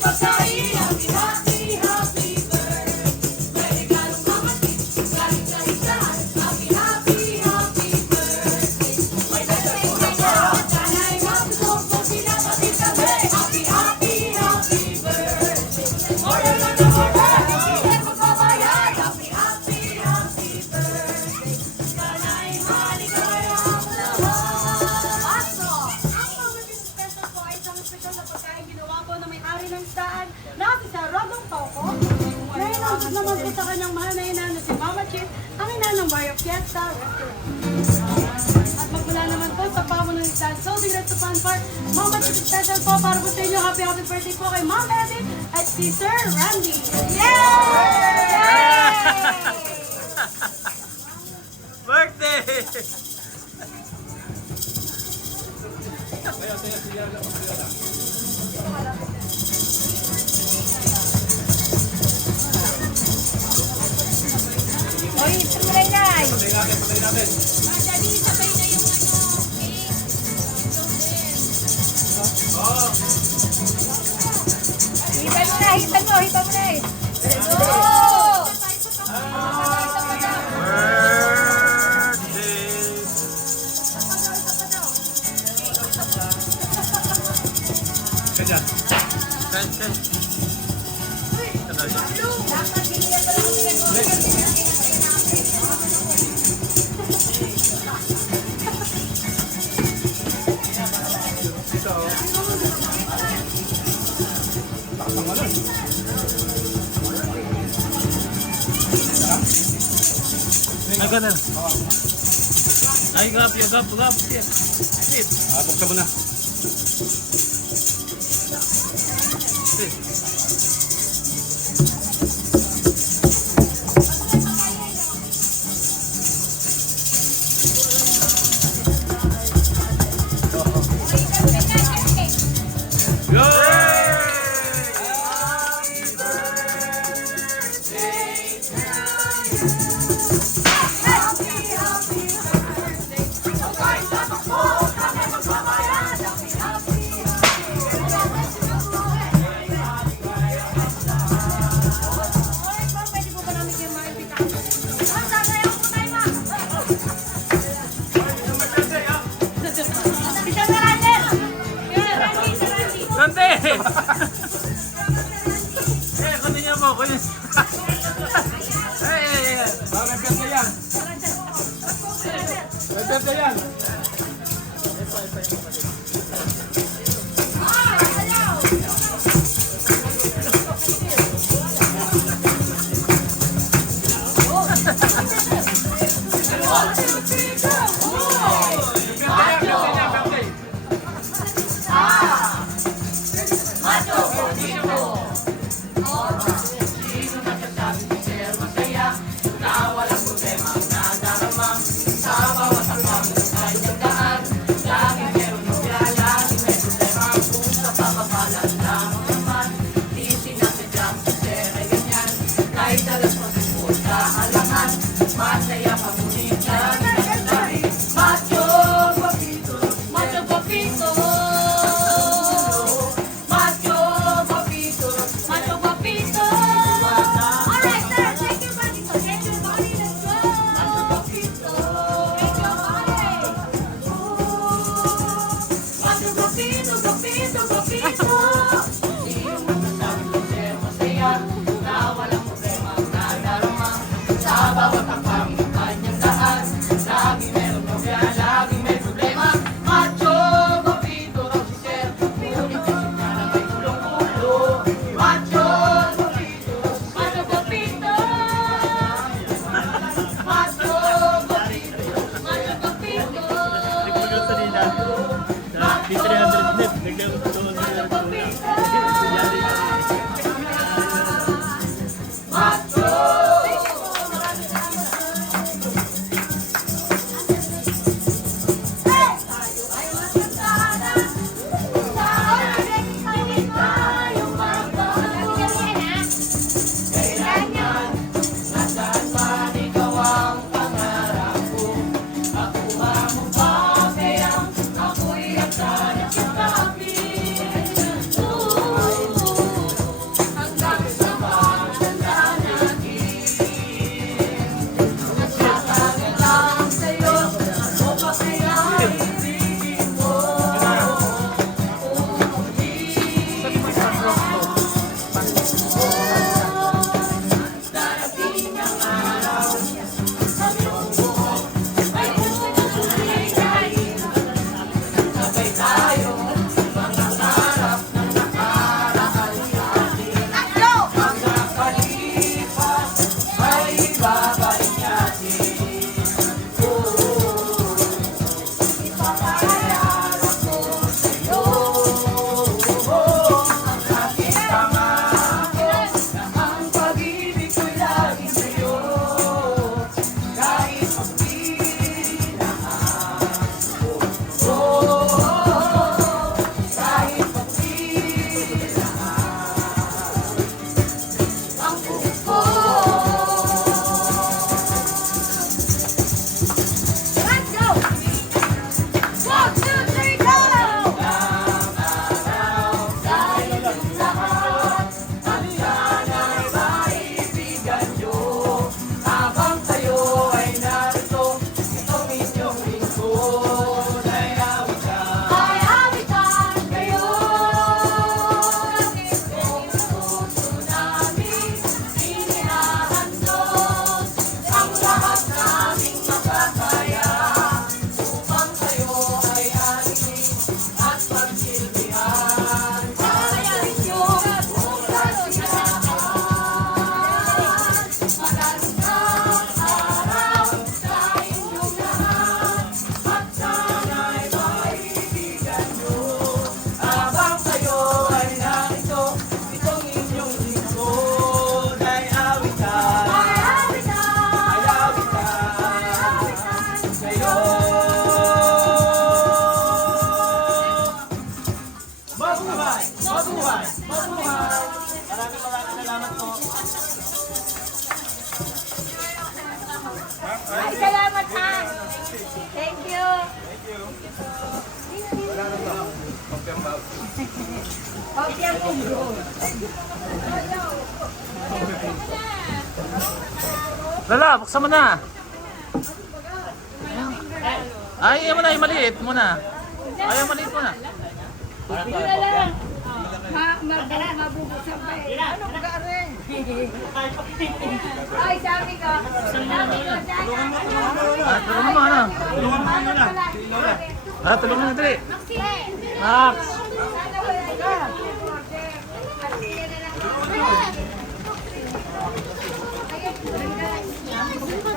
pagkain. Happy, happy, happy birthday. Regalong kamatis, galing sa higaan. Happy, happy, happy birthday. May nagsasunod ka, sana'y mabusog mo pinapatid kami. Happy, happy, happy birthday. Order na ng order, hindi magbabayad. Happy, happy, happy birthday. Sana'y maligaya ang lahat. Ang pagdating special po ay isang special na pagkain ginawa po na may-ari ng staan na si Sir Rodong Pauco. Nainangkot naman po sa kanyang mahal na ina na si Mama Chip, ang ina ng Barrio Fiesta Restaurant. At magmula naman po sa pamo ng staan, so direct to Fun Park, Mama Chip special po para po sa inyo. Happy happy birthday po kay Ma'am Edith at si Sir Randy. Yay! Birthday! Oy, tumulay na. Hitan mo na eh. Birthday! Kaya. Kaya. Ay, ganun. Ay, gap. Sit. Buksan mo na. Sit. Sante! Kunin niyo mo. Kunin. May pesa yan. May pesa yan. Sa bawat akang kanyang Ay, salamat ha. Thank you. Kopya mo bro. Lala, buksan mo na. Ay, ayaw mo na, yung maliit muna. Ayaw maliit muna. Wala lang. Mabubuksan pa eh. Ano ka rin? Ay, sabi ko. Tulungan mo, ano? Tulungan mo na. Tulungan mo na, dali. Max!